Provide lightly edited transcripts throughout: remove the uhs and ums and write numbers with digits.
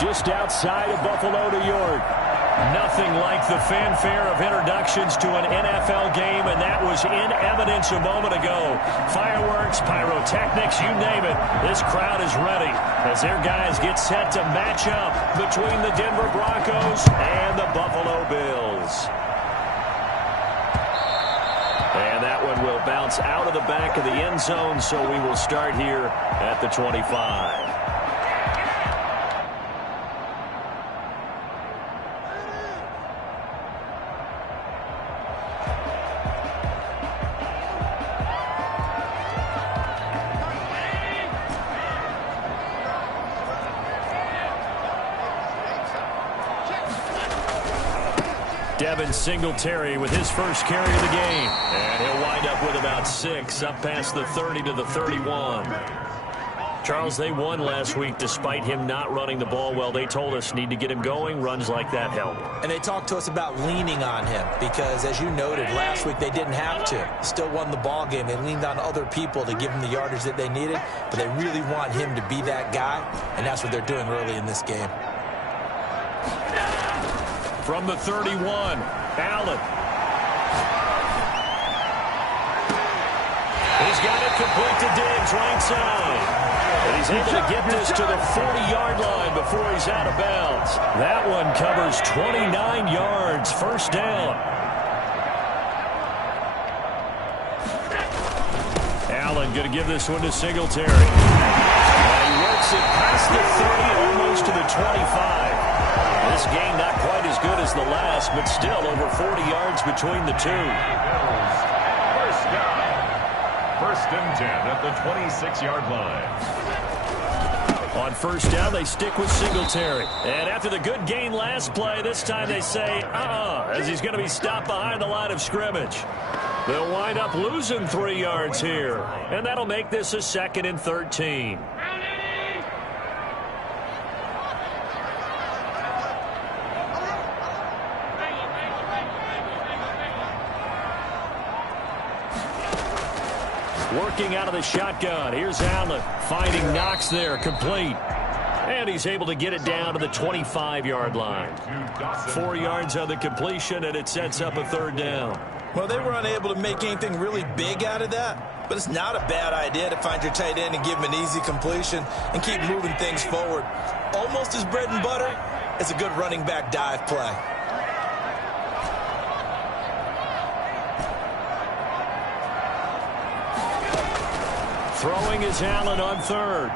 just outside of Buffalo, New York. Nothing like the fanfare of introductions to an NFL game, and that was in evidence a moment ago. Fireworks, pyrotechnics, you name it. This crowd is ready as their guys get set to match up between the Denver Broncos and the Buffalo Bills. And that one will bounce out of the back of the end zone, so we will start here at the 25. Devin Singletary with his first carry of the game. And he'll wind up with about 6, up past the 30 to the 31. Charles, they won last week despite him not running the ball well. They told us need to get him going. Runs like that help. And they talked to us about leaning on him because, as you noted, last week they didn't have to. Still won the ball game. They leaned on other people to give them the yardage that they needed, but they really want him to be that guy, and that's what they're doing early in this game. From the 31, Allen. He's got it complete to Diggs, right side. And he's able to get this to the 40-yard line before he's out of bounds. That one covers 29 yards, first down. Allen going to give this one to Singletary. And he works it past the 30, almost to the 25. This game not quite as good as the last, but still over 40 yards between the two. First down. First and 10 at the 26-yard line. On first down, they stick with Singletary. And after the good gain last play, this time they say, as he's going to be stopped behind the line of scrimmage. They'll wind up losing 3 yards here. And that'll make this a 2nd and 13. Working out of the shotgun. Here's Allen finding Knox there, complete. And he's able to get it down to the 25-yard line. 4 yards on the completion, and it sets up a third down. Well, they were unable to make anything really big out of that, but it's not a bad idea to find your tight end and give him an easy completion and keep moving things forward. Almost his bread and butter. It's a good running back dive play. Throwing is Allen on third.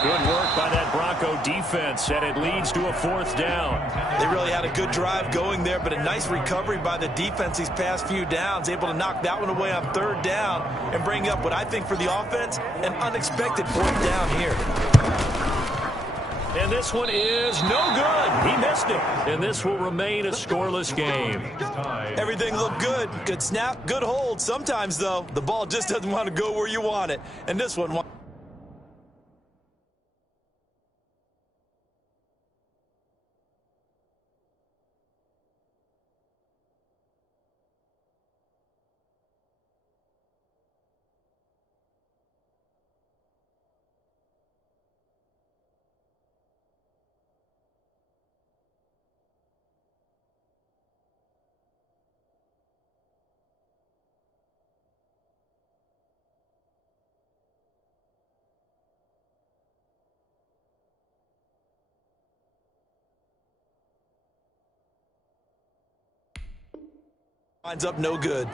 Good work by that Bronco defense, and it leads to a 4th down. They really had a good drive going there, but a nice recovery by the defense these past few downs, able to knock that one away on 3rd down and bring up what I think for the offense, an unexpected 4th down here. And this one is no good. He missed it. And this will remain a scoreless game. Everything looked good. Good snap, good hold. Sometimes, though, the ball just doesn't want to go where you want it. And this one... winds up no good.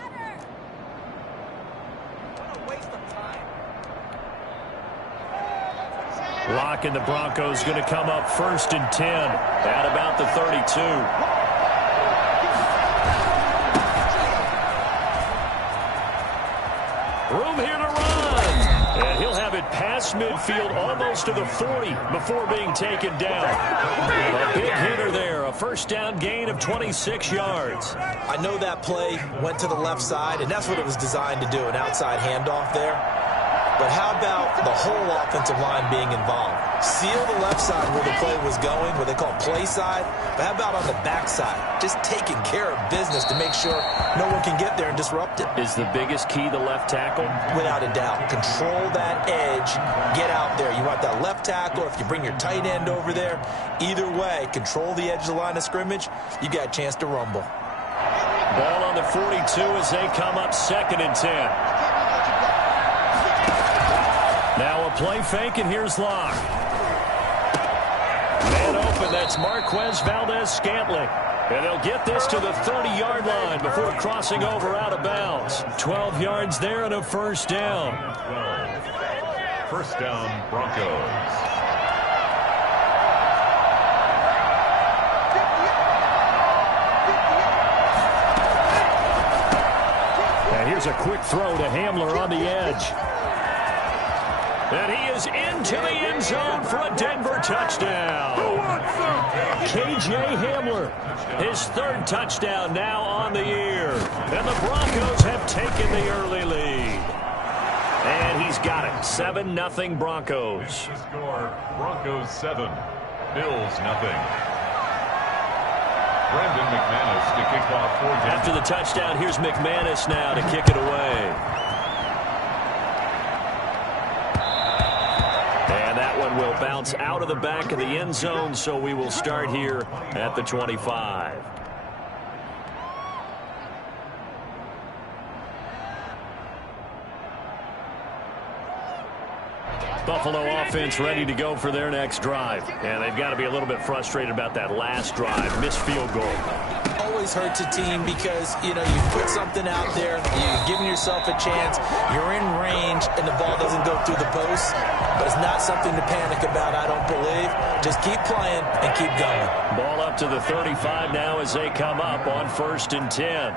Lock and the Broncos going to come up 1st and 10 at about the 32. Room here to run. And he'll have it past midfield almost to the 40 before being taken down. A big hitter there. A first down gain of 26 yards. I know that play went to the left side, and that's what it was designed to do, an outside handoff there. But how about the whole offensive line being involved? seal the left side where the play was going, what they call play side. But how about on the back side? Just taking care of business to make sure no one can get there and disrupt it. Is the biggest key the left tackle? Without a doubt. Control that edge. Get out there. You want that left tackle. If you bring your tight end over there, either way, control the edge of the line of scrimmage. You got a chance to rumble. Ball on the 42 as they come up 2nd and 10. Now a play fake, and here's Locke. Man open, that's Marquez Valdez-Scantling. And they'll get this to the 30-yard line before crossing over out of bounds. 12 yards there and a first down. 12. First down, Broncos. And here's a quick throw to Hamler on the edge. And he is into the end zone for a Denver touchdown. K.J. Hamler, his 3rd touchdown now on the year. And the Broncos have taken the early lead. And he's got it. 7-0 Broncos. The score, Broncos 7, Bills 0. Brendan McManus to kick off for Denver. After the touchdown, here's McManus now to kick it away. And that one will bounce out of the back of the end zone, so we will start here at the 25. Buffalo offense ready to go for their next drive. And they've got to be a little bit frustrated about that last drive. Missed field goal. Always hurts a team because, you put something out there, you're giving yourself a chance, you're in range, and the ball doesn't go through the post. But it's not something to panic about, I don't believe. Just keep playing and keep going. Ball up to the 35 now as they come up on 1st and 10.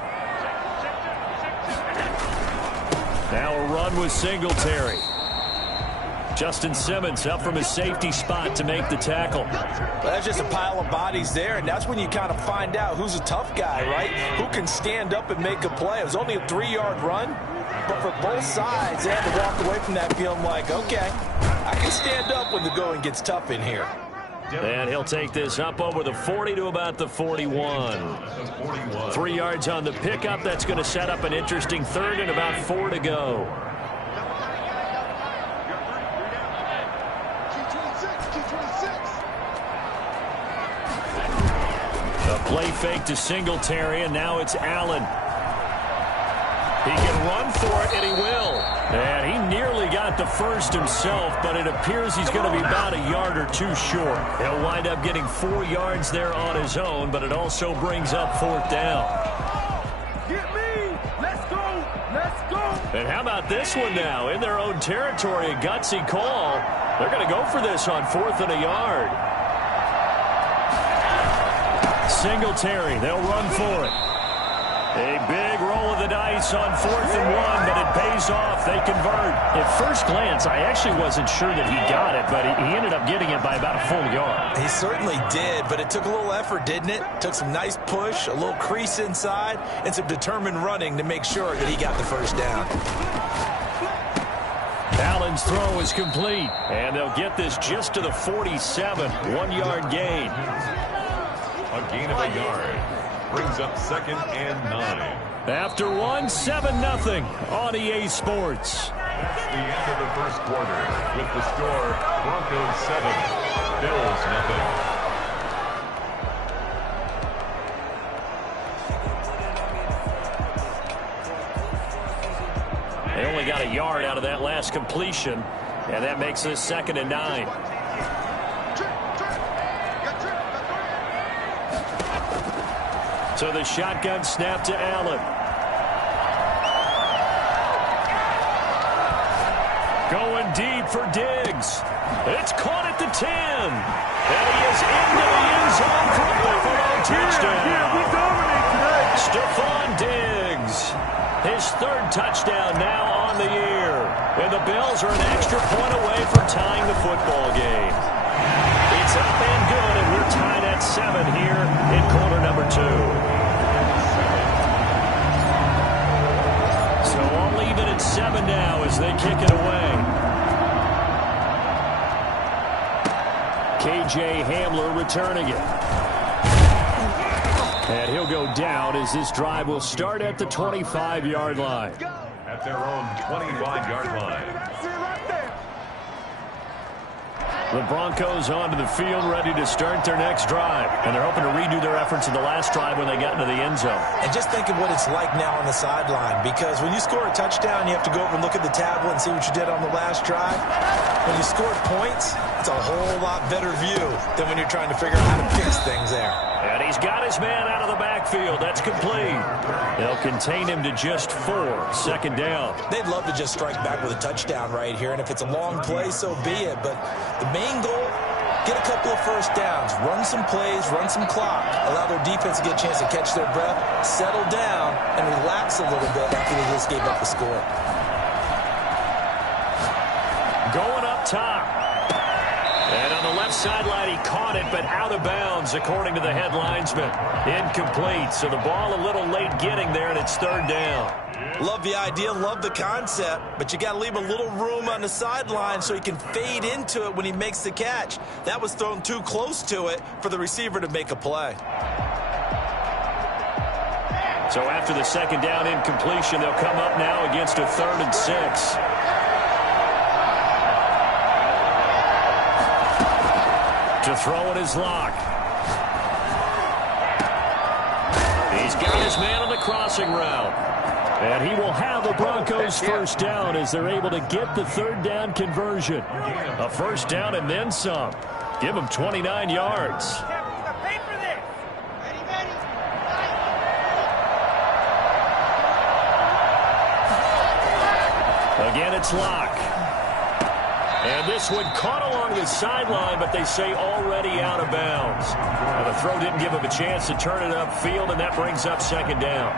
Now a run with Singletary. Justin Simmons up from his safety spot to make the tackle. Well, that's just a pile of bodies there, and that's when you kind of find out who's a tough guy, right? Who can stand up and make a play. It was only a 3-yard run, but for both sides, they had to walk away from that feeling like, okay, I can stand up when the going gets tough in here. And he'll take this up over the 40 to about the 41. 3 yards on the pickup. That's going to set up an interesting 3rd and about 4 to go. Play fake to Singletary, and now it's Allen. He can run for it, and he will. And he nearly got the first himself, but it appears he's going to be about a yard or 2 short. He'll wind up getting 4 yards there on his own, but it also brings up 4th down. Get me! Let's go! Let's go! And how about this one now? In their own territory, a gutsy call. They're going to go for this on 4th and a yard. Singletary, they'll run for it. A big roll of the dice on 4th and 1, but it pays off. They convert. At first glance, I actually wasn't sure that he got it, but he ended up getting it by about a full yard. He certainly did, but it took a little effort, didn't it? Took some nice push, a little crease inside, and some determined running to make sure that he got the first down. Allen's throw is complete, and they'll get this just to the 47. 1-yard gain. A gain of a yard. Brings up 2nd and 9. After 1, 7-0 on EA Sports. That's the end of the first quarter. With the score, Broncos 7, Bills 0. They only got a yard out of that last completion, and that makes this 2nd and 9. So the shotgun snap to Allen. Going deep for Diggs. It's caught at the 10. And he is into the end zone for a Buffalo touchdown. Yeah, we dominate tonight. Stephon Diggs. His 3rd touchdown now on the year. And the Bills are an extra point away from tying the football game. It's up and good, and we're tied at 7 here in quarter number 2. So I'll leave it at 7 now as they kick it away. KJ Hamler returning it. And he'll go down as this drive will start at the 25-yard line. At their own 25-yard line. The Broncos onto the field, ready to start their next drive. And they're hoping to redo their efforts in the last drive when they got into the end zone. And just think of what it's like now on the sideline, because when you score a touchdown, you have to go over and look at the tablet and see what you did on the last drive. When you score points, it's a whole lot better view than when you're trying to figure out how to fix things there. And he's got his man out of the backfield. That's complete. They'll contain him to just 4. Second down. They'd love to just strike back with a touchdown right here, and if it's a long play, so be it. But the main goal, get a couple of first downs, run some plays, run some clock, allow their defense to get a chance to catch their breath, settle down, and relax a little bit after they just gave up the score. Going up top. And on the left sideline, he caught it, but out of bounds, according to the head linesman. Incomplete, so the ball a little late getting there, and it's third down. Love the idea, love the concept, but you got to leave a little room on the sideline so he can fade into it when he makes the catch. That was thrown too close to it for the receiver to make a play. So after the second down incompletion, they'll come up now against a 3rd and 6. To throw it is Locke. He's got his man on the crossing route. And he will have the Broncos first down as they're able to get the third down conversion. A first down and then some. Give him 29 yards. Again, it's Locke. And this one caught along the sideline, but they say already out of bounds. Now, the throw didn't give him a chance to turn it upfield, and that brings up second down.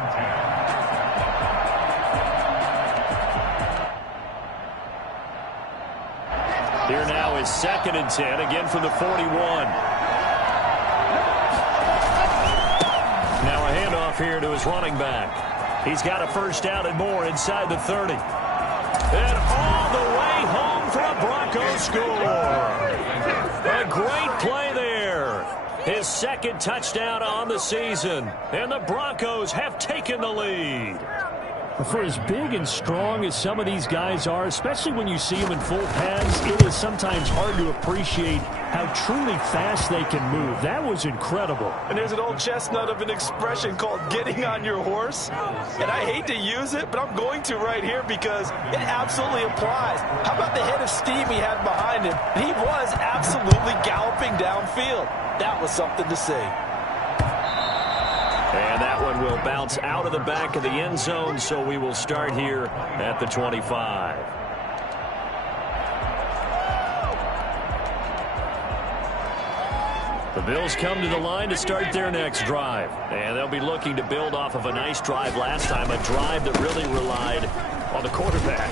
Here now is 2nd and 10, again from the 41. Now a handoff here to his running back. He's got a first down and more inside the 30. And all the way home for a Broncos score. A great play there. His 2nd touchdown on the season. And the Broncos have taken the lead. For as big and strong as some of these guys are, especially when you see them in full pads, it is sometimes hard to appreciate how truly fast they can move. That was incredible. And there's an old chestnut of an expression called getting on your horse. And I hate to use it, but I'm going to right here because it absolutely applies. How about the head of steam he had behind him? He was absolutely galloping downfield. That was something to see. And that one will bounce out of the back of the end zone, so we will start here at the 25. The Bills come to the line to start their next drive. And they'll be looking to build off of a nice drive last time, a drive that really relied on the quarterback.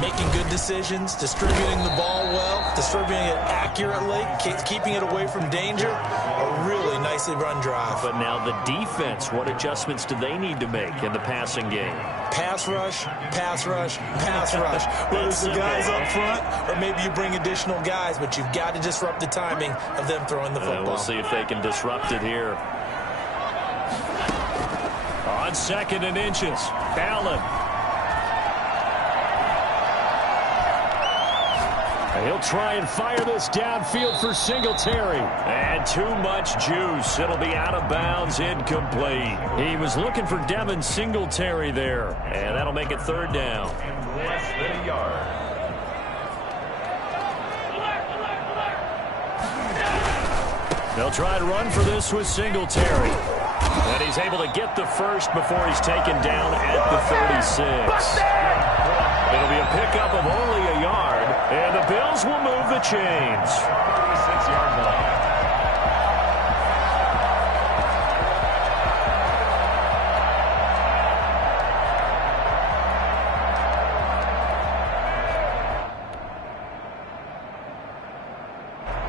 Making good decisions, distributing the ball well, distributing it accurately, keeping it away from danger. A really nicely run drive. But now the defense, what adjustments do they need to make in the passing game? Pass rush, pass rush, pass rush. Whether it's the guys up front or maybe you bring additional guys, but you've got to disrupt the timing of them throwing the football. We'll see if they can disrupt it here. On 2nd and inches, Allen. He'll try and fire this downfield for Singletary. And too much juice. It'll be out of bounds, incomplete. He was looking for Devin Singletary there. And that'll make it 3rd down. Less than a yard. They'll try and run for this with Singletary. And he's able to get the first before he's taken down at the 36. It'll be a pickup of only a yard. And the Bills will move the chains. 36-yard line.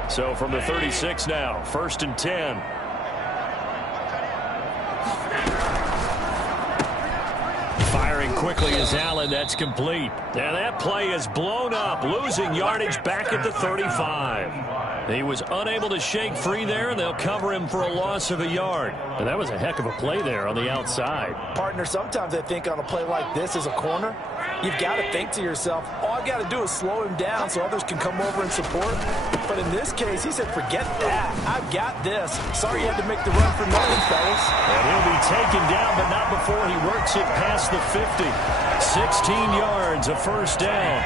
So from the 36 now, 1st and 10. Firing quickly is Allen. That's complete. And that play is blown up, losing yardage back at the 35. He was unable to shake free there, and they'll cover him for a loss of a yard. And that was a heck of a play there on the outside. Partner, sometimes I think on a play like this as a corner, you've got to think to yourself, all I got to do is slow him down so others can come over and support. But in this case, he said, forget that. I've got this. Sorry you had to make the run for nothing, fellas. And he'll be taken down, but not before he works it past the 50. 16 yards, a first down.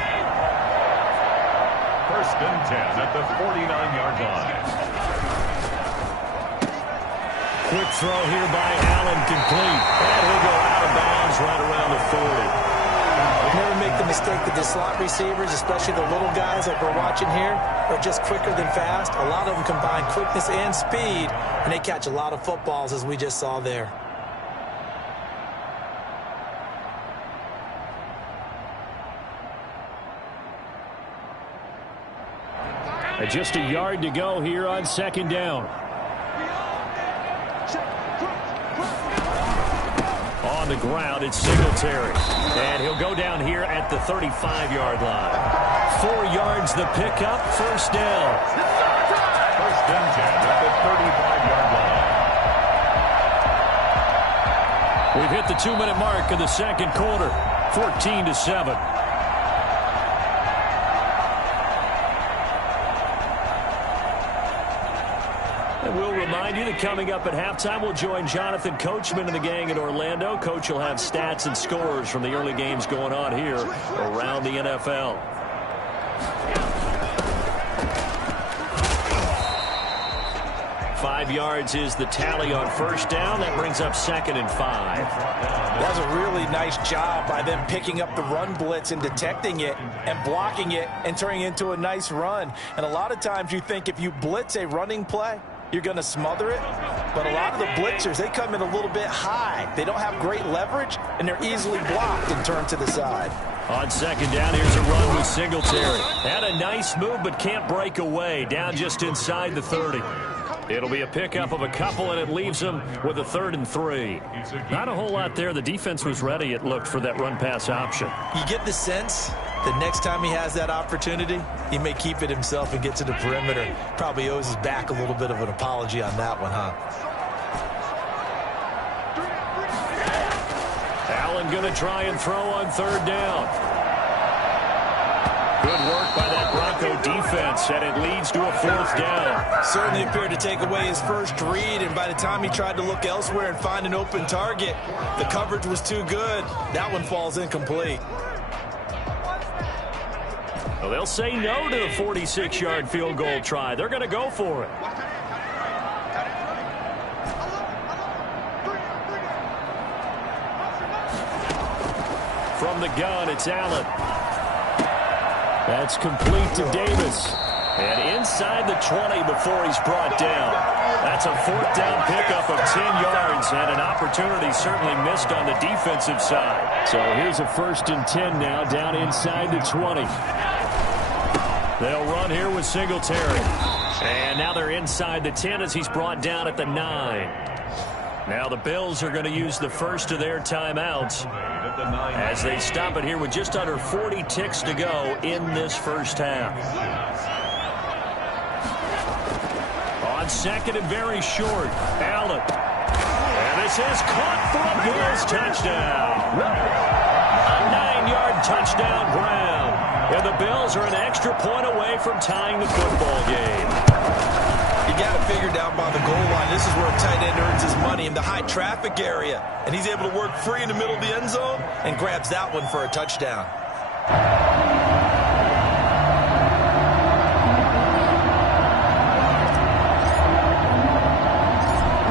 First and 10 at the 49-yard line. Quick throw here by Allen, complete. And he'll go out of bounds right around the 40. Never make the mistake that the slot receivers, especially the little guys like we're watching here, are just quicker than fast. A lot of them combine quickness and speed, and they catch a lot of footballs, as we just saw there. And just a yard to go here on second down. On the ground, it's Singletary. And he'll go down here at the 35-yard line. 4 yards the pickup, first down. First and 10 at the 35-yard line. We've hit the 2-minute mark of the second quarter, 14-7. And we'll remind you that coming up at halftime, we'll join Jonathan Coachman and the gang in Orlando. Coach will have stats and scores from the early games going on here around the NFL. Five yards is the tally on first down. That brings up second and 5. That's a really nice job by them picking up the run blitz and detecting it and blocking it and turning it into a nice run. And a lot of times you think if you blitz a running play, you're going to smother it. But a lot of the blitzers, they come in a little bit high. They don't have great leverage, and they're easily blocked and turned to the side. On second down, here's a run with Singletary. Had a nice move, but can't break away. Down just inside the 30. It'll be a pickup of a couple, and it leaves them with a 3rd and 3. Not a whole lot there. The defense was ready, it looked, for that run-pass option. You get the sense that next time he has that opportunity, he may keep it himself and get to the perimeter. Probably owes his back a little bit of an apology on that one, huh? Allen going to try and throw on third down. Good work by that Bronco defense, and it leads to a 4th down. Certainly appeared to take away his first read, and by the time he tried to look elsewhere and find an open target, the coverage was too good. That one falls incomplete. Well, they'll say no to the 46-yard field goal try. They're going to go for it. From the gun, it's Allen. That's complete to Davis. And inside the 20 before he's brought down. That's a 4th down pickup of 10 yards, and an opportunity certainly missed on the defensive side. So here's a 1st and 10 now, down inside the 20. They'll run here with Singletary. And now they're inside the 10 as he's brought down at the 9. Now the Bills are going to use the first of their timeouts as they stop it here with just under 40 ticks to go in this first half. On second and very short, Allen. And this is caught for a Bills touchdown. A 9-yard touchdown ground. And the Bills are an extra point away from tying the football game. You got to figure down by the goal line. This is where a tight end earns his money, in the high traffic area. And he's able to work free in the middle of the end zone and grabs that one for a touchdown.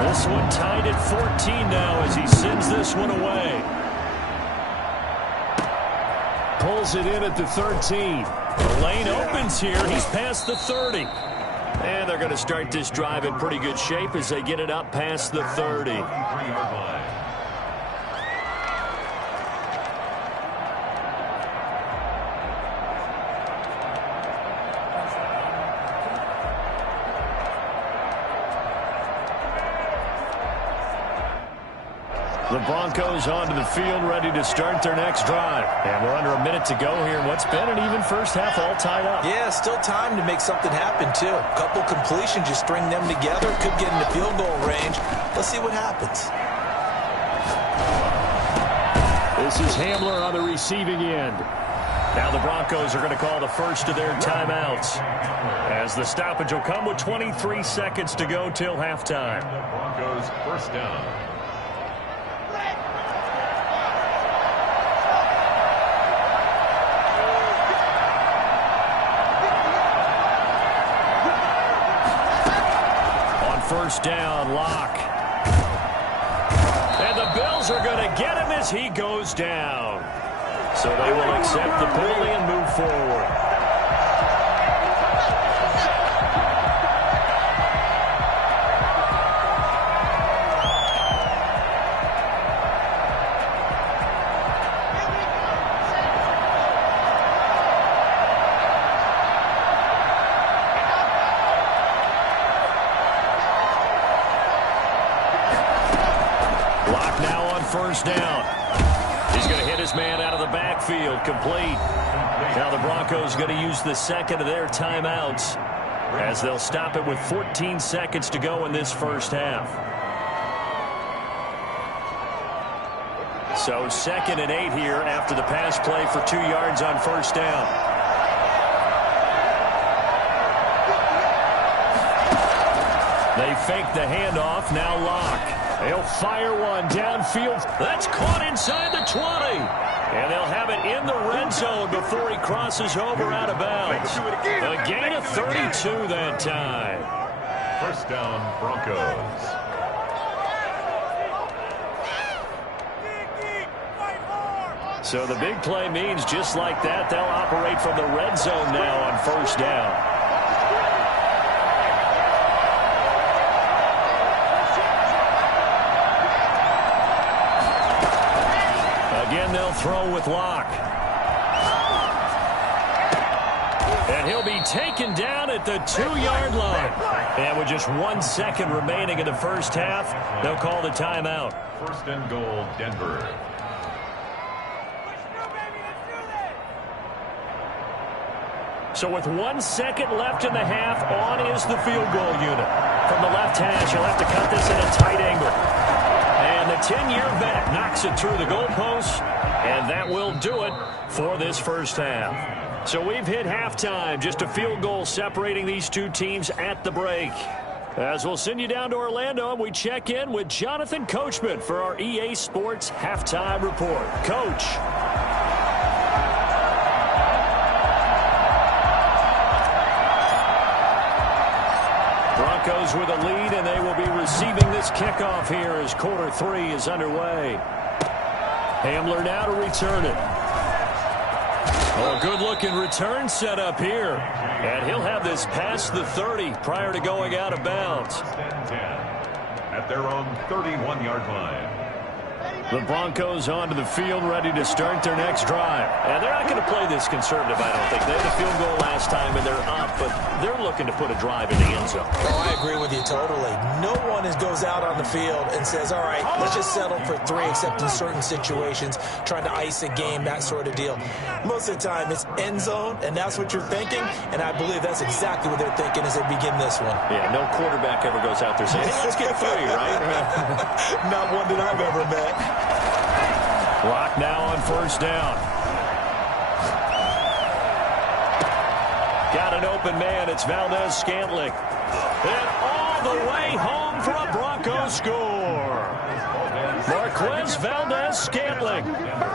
This one tied at 14 now as he sends this one away. Pulls it in at the 13. The lane opens here. He's past the 30. And they're going to start this drive in pretty good shape as they get it up past the 30. The Broncos onto the field, ready to start their next drive. And we're under a minute to go here in what's been an even first half, all tied up. Yeah, still time to make something happen, too. A couple completions, you string them together, could get into field goal range. Let's see what happens. This is Hamler on the receiving end. Now the Broncos are going to call the first of their timeouts, as the stoppage will come with 23 seconds to go till halftime. Broncos first down. On first down, Locke. And the Bills are going to get him as he goes down. So they will accept the penalty and move forward. Block now on first down. He's going to hit his man out of the backfield, complete. Now the Broncos going to use the second of their timeouts, as they'll stop it with 14 seconds to go in this first half. So 2nd and 8 here after the pass play for 2 yards on first down. They fake the handoff, now Locke. They'll fire one downfield. That's caught inside the 20. And they'll have it in the red zone before he crosses over out of bounds. A gain of 32 that time. First down, Broncos. So the big play means just like that, they'll operate from the red zone now on first down. Again, they'll throw with Locke. And he'll be taken down at the 2-yard line. And with just 1 second remaining in the first half, they'll call the timeout. First and goal, Denver. So with 1 second left in the half, on is the field goal unit. From the left hash, he'll have to cut this in a tight angle. And the 10-year vet knocks it through the goalpost, and that will do it for this first half. So we've hit halftime, just a field goal separating these two teams at the break. As we'll send you down to Orlando, and we check in with Jonathan Coachman for our EA Sports Halftime Report. Coach. Broncos with a lead, and they will be receiving this kickoff here as quarter 3 is underway. Hamler now to return it. Oh, good-looking return set up here. And he'll have this past the 30 prior to going out of bounds. At their own 31-yard line. The Broncos onto the field, ready to start their next drive. And they're not going to play this conservative, I don't think. They had a field goal last time, and they're up, but they're looking to put a drive in the end zone. Oh, I agree with you totally. No one goes out on the field and says, all right, let's just settle for 3, except in certain situations, trying to ice a game, that sort of deal. Most of the time, it's end zone, and that's what you're thinking, and I believe that's exactly what they're thinking as they begin this one. Yeah, no quarterback ever goes out there saying, hey, let's get 3, right? Not one that I've ever met. Clock now on first down. Got an open man. It's Valdez-Scantling. And all the way home for a Broncos score. Marquez Valdez-Scantling,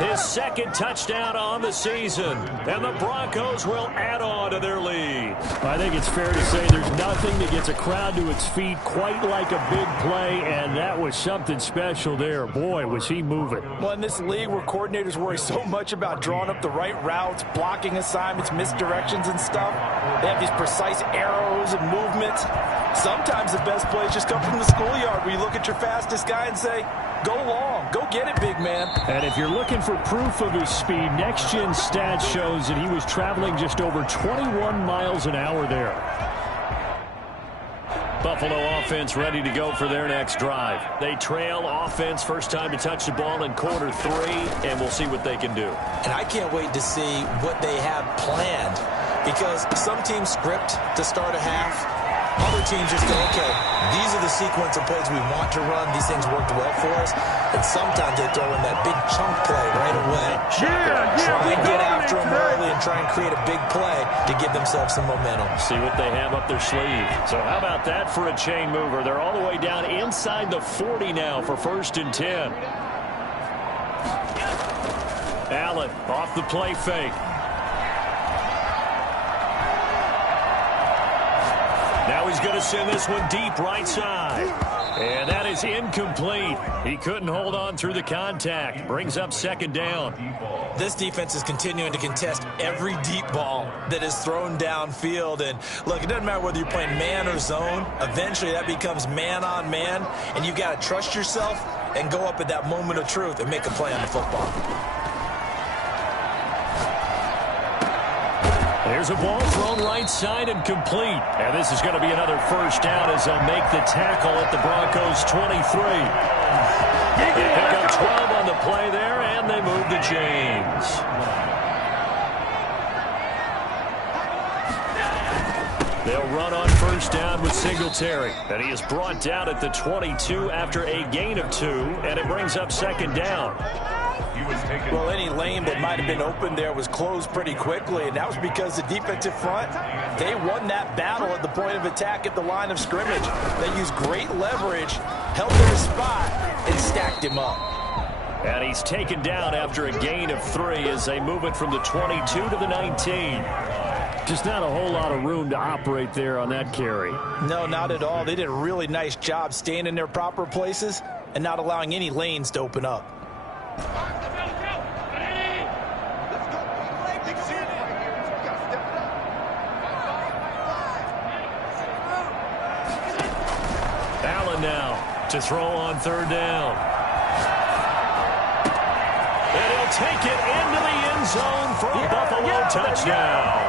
his second touchdown on the season. And the Broncos will add on to their lead. I think it's fair to say there's nothing that gets a crowd to its feet quite like a big play, and that was something special there. Boy, was he moving. Well, in this league where coordinators worry so much about drawing up the right routes, blocking assignments, misdirections and stuff, they have these precise arrows and movements. Sometimes the best plays just come from the schoolyard where you look at your fastest guy and say, go long, go get it, big man. And if you're looking for proof of his speed, Next Gen Stats shows that he was traveling just over 21 miles an hour there. Buffalo offense ready to go for their next drive. They trail offense, first time to touch the ball in quarter 3, and we'll see what they can do. And I can't wait to see what they have planned, because some teams script to start a half. Other teams just go, okay, these are the sequence of plays we want to run. These things worked well for us. And sometimes they throw in that big chunk play right away. Try and get after them early and try and create a big play to give themselves some momentum. See what they have up their sleeve. So how about that for a chain mover? They're all the way down inside the 40 now for 1st and 10. Allen off the play fake. Now he's going to send this one deep right side. And that is incomplete. He couldn't hold on through the contact. Brings up 2nd down. This defense is continuing to contest every deep ball that is thrown downfield. And look, it doesn't matter whether you're playing man or zone. Eventually that becomes man on man. And you've got to trust yourself and go up at that moment of truth and make a play on the football. There's a ball thrown right side and complete. And this is going to be another 1st down as they'll make the tackle at the Broncos 23. They pick up 12 on the play there, and they move the chains. They'll run on 1st down with Singletary. And he is brought down at the 22 after a gain of 2, and it brings up 2nd down. Well, any lane that might have been open there was closed pretty quickly, and that was because the defensive front, they won that battle at the point of attack at the line of scrimmage. They used great leverage, held their spot, and stacked him up. And he's taken down after a gain of 3 as they move it from the 22 to the 19. Just not a whole lot of room to operate there on that carry. No, not at all. They did a really nice job staying in their proper places and not allowing any lanes to open up. Allen now to throw on 3rd down. And he'll take it into the end zone for a Buffalo touchdown.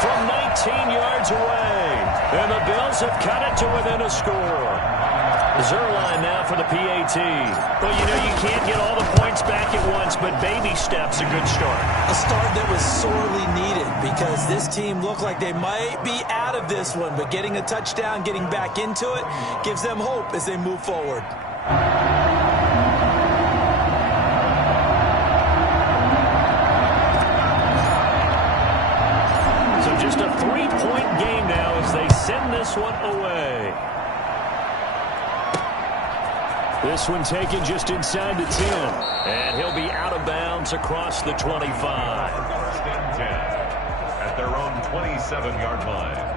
From 19 yards away. And the Bills have cut it to within a score. Zerline now for the PAT. Well, you know, you can't get all the points back at once, but baby steps a good start. A start that was sorely needed because this team looked like they might be out of this one, but getting a touchdown, getting back into it, gives them hope as they move forward. So just a 3-point game now as they send this one away. This one taken just inside the 10. And he'll be out of bounds across the 25. 1st and 10 at their own 27-yard line.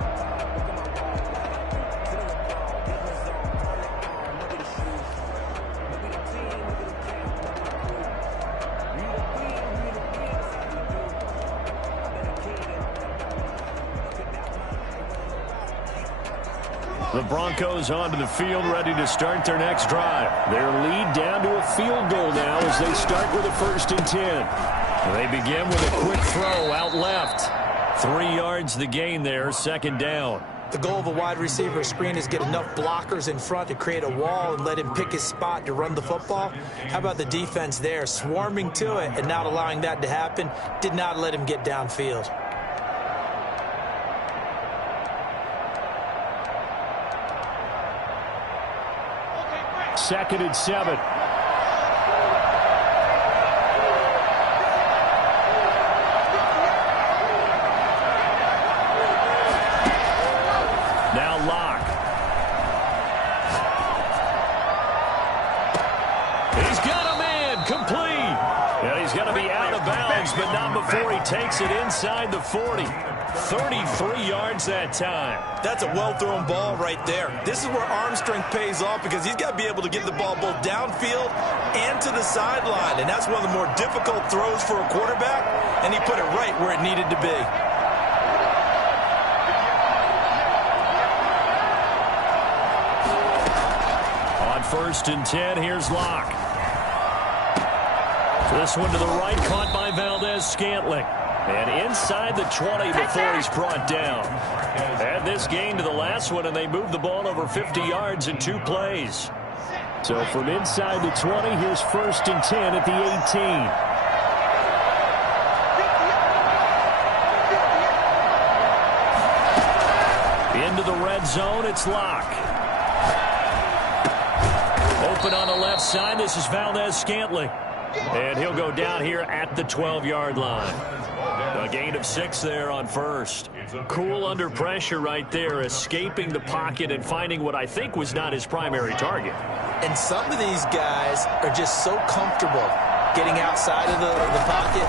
The Broncos onto the field, ready to start their next drive. Their lead down to a field goal now as they start with a 1st and 10. They begin with a quick throw out left. 3 yards the gain there, 2nd down. The goal of a wide receiver screen is get enough blockers in front to create a wall and let him pick his spot to run the football. How about the defense there, swarming to it and not allowing that to happen? Did not let him get downfield. 2nd and 7. Now Locke. He's got a man complete. And he's going to be out of bounds, but not before he takes it inside the 40. 33 yards that time. That's a well-thrown ball right there. This is where arm strength pays off because he's got to be able to get the ball both downfield and to the sideline. And that's one of the more difficult throws for a quarterback, and he put it right where it needed to be. On 1st and 10, here's Locke. This one to the right, caught by Valdez-Scantling. And inside the 20 before he's brought down. Add this gain to the last one, and they moved the ball over 50 yards in 2 plays. So from inside the 20, here's 1st and 10 at the 18. Into the red zone, it's Locke. Open on the left side, this is Valdez-Scantling. And he'll go down here at the 12-yard line. A gain of 6 there on 1st. Cool under pressure right there, escaping the pocket and finding what I think was not his primary target. And some of these guys are just so comfortable getting outside of the pocket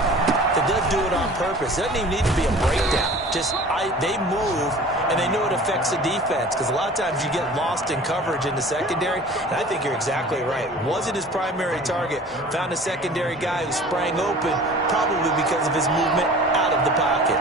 that they'll do it on purpose. It doesn't even need to be a breakdown. They move, and they know it affects the defense, because a lot of times you get lost in coverage in the secondary, and I think you're exactly right. Wasn't his primary target. Found a secondary guy who sprang open, probably because of his movement out of the pocket.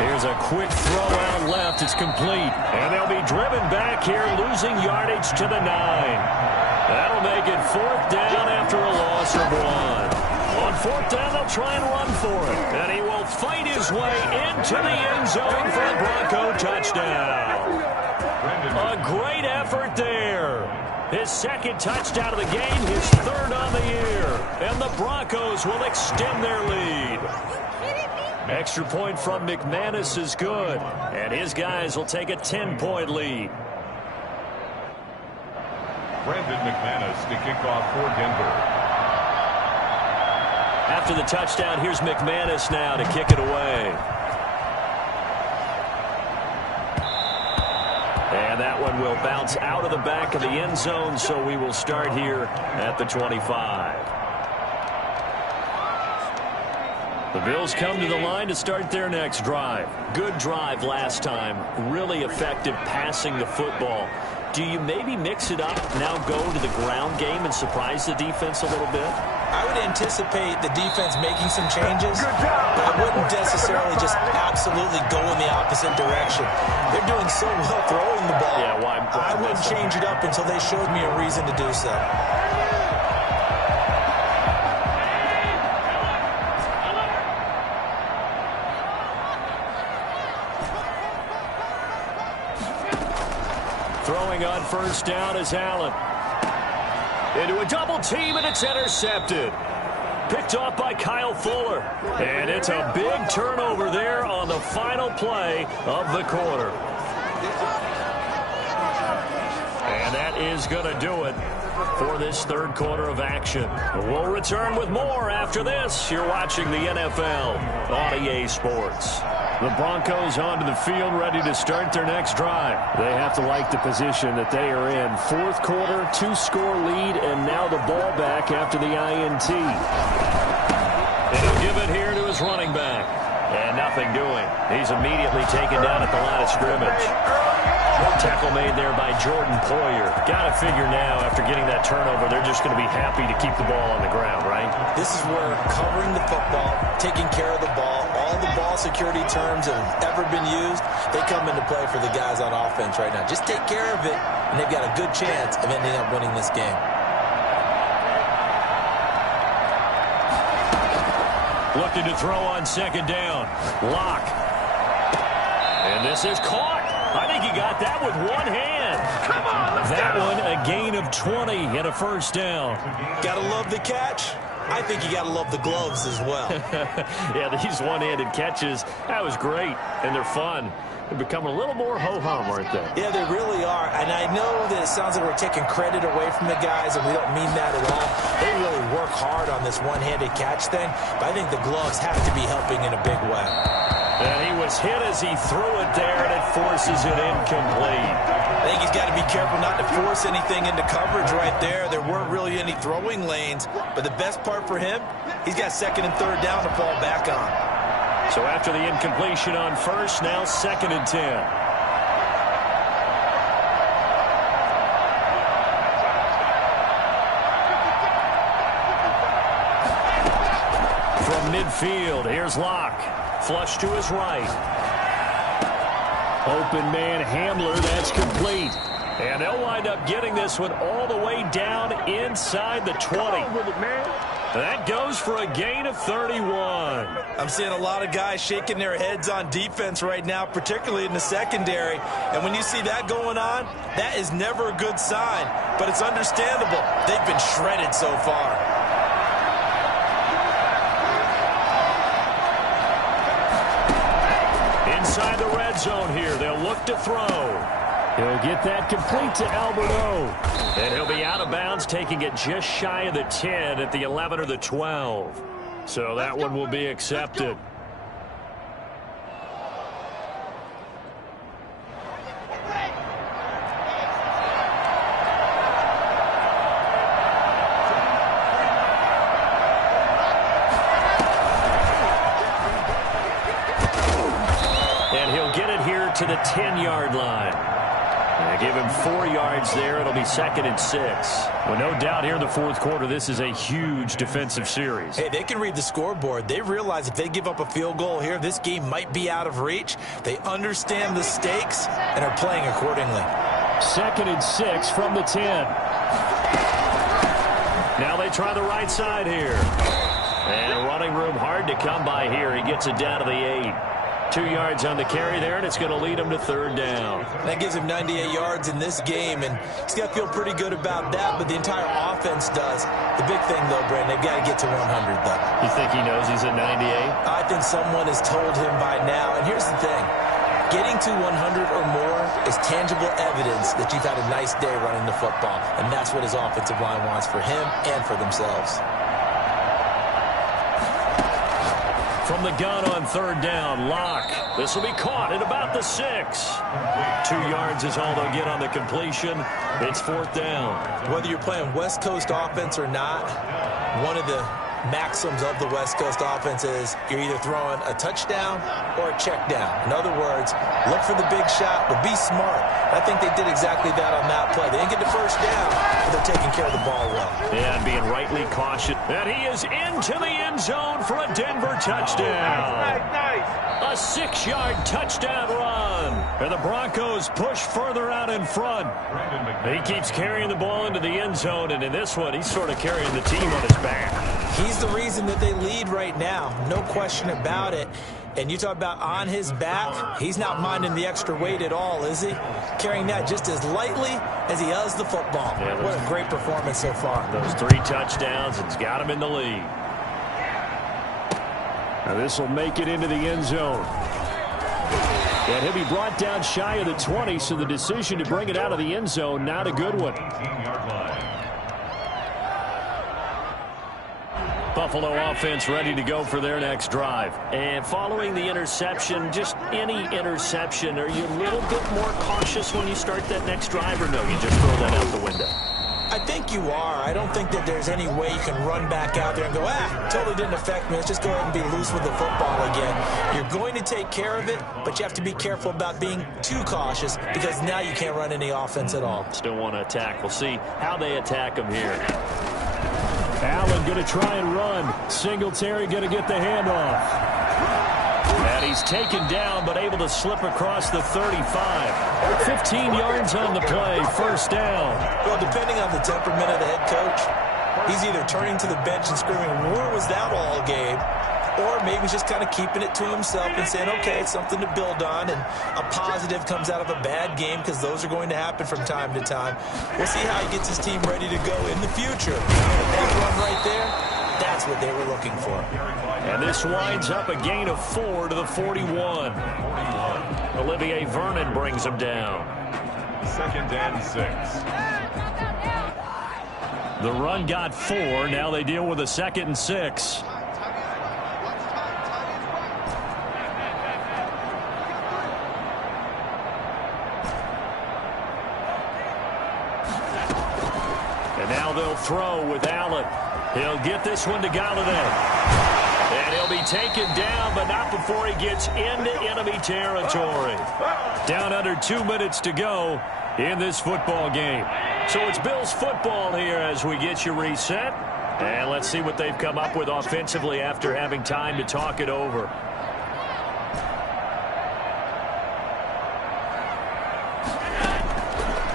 Here's a quick throw out left. It's complete. And they'll be driven back here, losing yardage to the 9. That'll make it 4th down after a loss of 1. On 4th down, they'll try and run for it. And he will fight his way into the end zone for a Bronco touchdown. A great effort there. His 2nd touchdown of the game, his 3rd on the year. And the Broncos will extend their lead. Extra point from McManus is good. And his guys will take a 10-point lead. Brandon McManus to kick off for Denver. After the touchdown, here's McManus now to kick it away. And that one will bounce out of the back of the end zone, so we will start here at the 25. The Bills come to the line to start their next drive. Good drive last time. Really effective passing the football. Do you maybe mix it up, now go to the ground game and surprise the defense a little bit? I would anticipate the defense making some changes, but I wouldn't necessarily just absolutely go in the opposite direction. They're doing so well throwing the ball. Yeah, why I wouldn't change it up until they showed me a reason to do so. Throwing on 1st down is Allen. Into a double team, and it's intercepted. Picked off by Kyle Fuller. And it's a big turnover there on the final play of the quarter. And that is going to do it for this 3rd quarter of action. We'll return with more after this. You're watching the NFL on EA Sports. The Broncos onto the field, ready to start their next drive. They have to like the position that they are in. 4th quarter, 2-score lead, and now the ball back after the INT. And he'll give it here to his running back. And nothing doing. He's immediately taken down at the line of scrimmage. Tackle made there by Jordan Poyer. Got to figure now, after getting that turnover, they're just going to be happy to keep the ball on the ground, right? This is where covering the football, taking care of the ball, all the ball security terms that have ever been used, they come into play for the guys on offense right now. Just take care of it, and they've got a good chance of ending up winning this game. Looking to throw on 2nd down. Locke. And this is caught. I think he got that with one hand. Come on, that one, a gain of 20 and a 1st down. Gotta love the catch. I think you gotta love the gloves as well. Yeah, these one-handed catches, that was great, and they're fun. They've become a little more ho-hum, aren't they? Yeah, they really are. And I know that it sounds like we're taking credit away from the guys, and we don't mean that at all. They really work hard on this one-handed catch thing, but I think the gloves have to be helping in a big way. And he was hit as he threw it there, and it forces it incomplete. I think he's got to be careful not to force anything into coverage right there. There weren't really any throwing lanes, but the best part for him, he's got 2nd and 3rd down to fall back on. So after the incompletion on 1st, now 2nd and 10. From midfield, here's Locke. Flush to his right. Open man Hamler, that's complete. And they'll wind up getting this one all the way down inside the 20. That goes for a gain of 31. I'm seeing a lot of guys shaking their heads on defense right now, particularly in the secondary. And when you see that going on, that is never a good sign. But it's understandable. They've been shredded so far. Inside the red zone here, they'll look to throw. He'll get that complete to Alberto. And he'll be out of bounds, taking it just shy of the 10 at the 11 or the 12. So that one will be accepted. And he'll get it here to the 10-yard line. Give him 4 yards there. It'll be 2nd and 6. Well, no doubt here in the fourth quarter, this is a huge defensive series. Hey, they can read the scoreboard. They realize if they give up a field goal here, this game might be out of reach. They understand the stakes and are playing accordingly. 2nd and 6 from the 10. Now they try the right side here. And running room hard to come by here. He gets it down to the 8. 2 yards on the carry there, and it's going to lead him to 3rd down. That gives him 98 yards in this game, and he's got to feel pretty good about that, but the entire offense does. The big thing, though, Brandon, they've got to get to 100, though. You think he knows he's at 98? I think someone has told him by now, and here's the thing. Getting to 100 or more is tangible evidence that you've had a nice day running the football, and that's what his offensive line wants for him and for themselves. From the gun on 3rd down, Locke. This will be caught at about the 6. 2 yards is all they'll get on the completion. It's 4th down. Whether you're playing West Coast offense or not, one of the maxims of the West Coast offense is you're either throwing a touchdown or a check down. In other words, look for the big shot, but be smart. I think they did exactly that on that play. They didn't get the first down, but they're taking care of the ball well. And being rightly cautious. And he is into the end zone for a Denver touchdown. A 6-yard touchdown run. And the Broncos push further out in front. He keeps carrying the ball into the end zone, and in this one, he's sort of carrying the team on his back. He's the reason that they lead right now. No question about it. And you talk about on his back, he's not minding the extra weight at all, is he? Carrying that just as lightly as he does the football. Yeah, what a great performance so far. Those 3 touchdowns, it's got him in the lead. Now this will make it into the end zone. And he'll be brought down shy of the 20, so the decision to bring it out of the end zone, not a good one. Buffalo offense ready to go for their next drive. And following the interception, just any interception, are you a little bit more cautious when you start that next drive, or no, you just throw that out the window? I think you are. I don't think that there's any way you can run back out there and go, totally didn't affect me. Let's just go ahead and be loose with the football again. You're going to take care of it, but you have to be careful about being too cautious because now you can't run any offense at all. Still want to attack. We'll see how they attack him here. Allen going to try and run. Singletary going to get the handoff. And he's taken down, but able to slip across the 35. 15 yards on the play, 1st down. Well, depending on the temperament of the head coach, he's either turning to the bench and screaming, where was that all game? Or maybe he's just kind of keeping it to himself and saying, okay, it's something to build on, and a positive comes out of a bad game because those are going to happen from time to time. We'll see how he gets his team ready to go in the future. But that run right there, that's what they were looking for. And this winds up a gain of 4 to the 41. Olivier Vernon brings him down. 2nd and 6. The run got 4. Now they deal with a 2nd and 6. And now they'll throw with Allen. He'll get this one to Galladay. And he'll be taken down, but not before he gets into enemy territory. Down under 2 minutes to go in this football game. So it's Bills football here as we get you reset. And let's see what they've come up with offensively after having time to talk it over.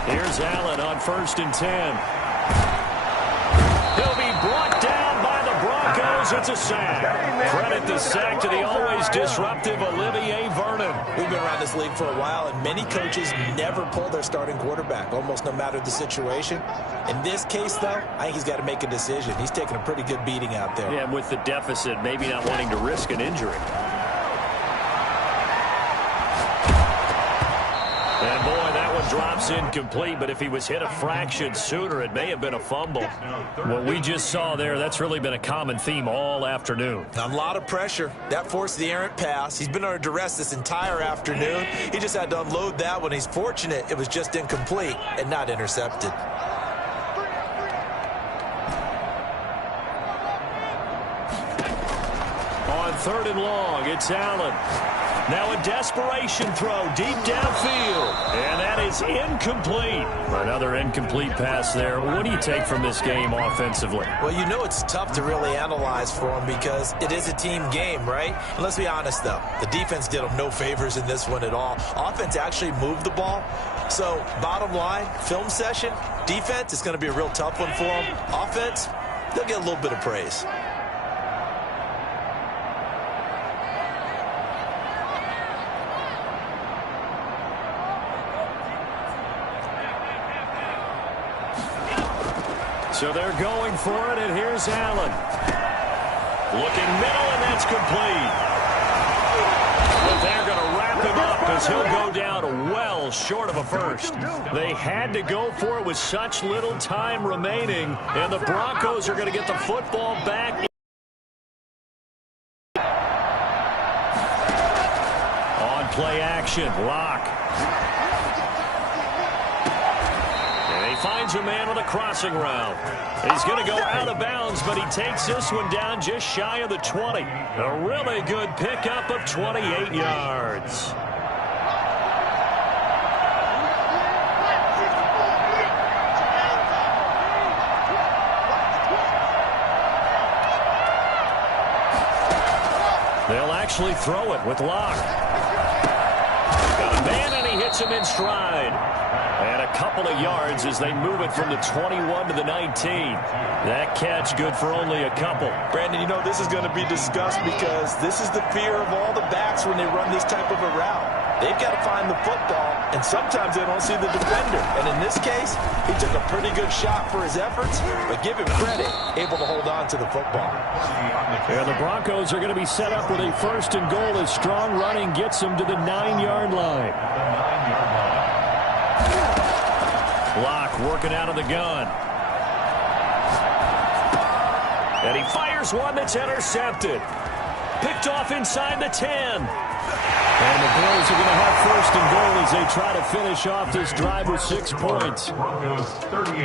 Here's Allen on 1st and 10. He'll be brought down by the says it's a sack. Credit the sack to the always disruptive Olivier Vernon. We've been around this league for a while, and many coaches never pull their starting quarterback, almost no matter the situation. In this case, though, I think he's got to make a decision. He's taking a pretty good beating out there. Yeah, and with the deficit, maybe not wanting to risk an injury. And boy, that one drops incomplete, but if he was hit a fraction sooner, it may have been a fumble. What we just saw there, that's really been a common theme all afternoon. A lot of pressure. That forced the errant pass. He's been under duress this entire afternoon. He just had to unload that one. He's fortunate it was just incomplete and not intercepted. On 3rd and long, it's Allen. Now a desperation throw deep downfield. And that is incomplete. Another incomplete pass there. What do you take from this game offensively? Well, you know it's tough to really analyze for him because it is a team game, right? And let's be honest, though. The defense did him no favors in this one at all. Offense actually moved the ball. So, bottom line, film session, defense is going to be a real tough one for them. Offense, they'll get a little bit of praise. So they're going for it, and here's Allen. Looking middle, and that's complete. But they're going to wrap him up as he'll go down well short of a first. They had to go for it with such little time remaining, and the Broncos are going to get the football back. On play action, Locke. Finds a man on a crossing route. He's going to go out of bounds, but he takes this one down just shy of the 20. A really good pickup of 28 yards. They'll actually throw it with Locke. Got a man, and he hits him in stride. And a couple of yards as they move it from the 21 to the 19. That catch good for only a couple. Brandon, you know, this is going to be discussed because this is the fear of all the backs when they run this type of a route. They've got to find the football, and sometimes they don't see the defender. And in this case, he took a pretty good shot for his efforts, but give him credit, able to hold on to the football. And the Broncos are going to be set up with a 1st and goal as strong running gets them to the 9-yard line. Locke working out of the gun. And he fires one that's intercepted. Picked off inside the 10. And the Bills are going to have 1st and goal as they try to finish off this drive with 6 points.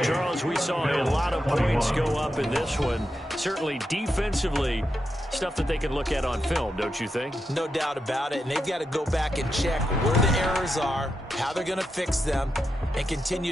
Charles, we saw a lot of points go up in this one. Certainly defensively, stuff that they can look at on film, don't you think? No doubt about it. And they've got to go back and check where the errors are, how they're going to fix them, and continue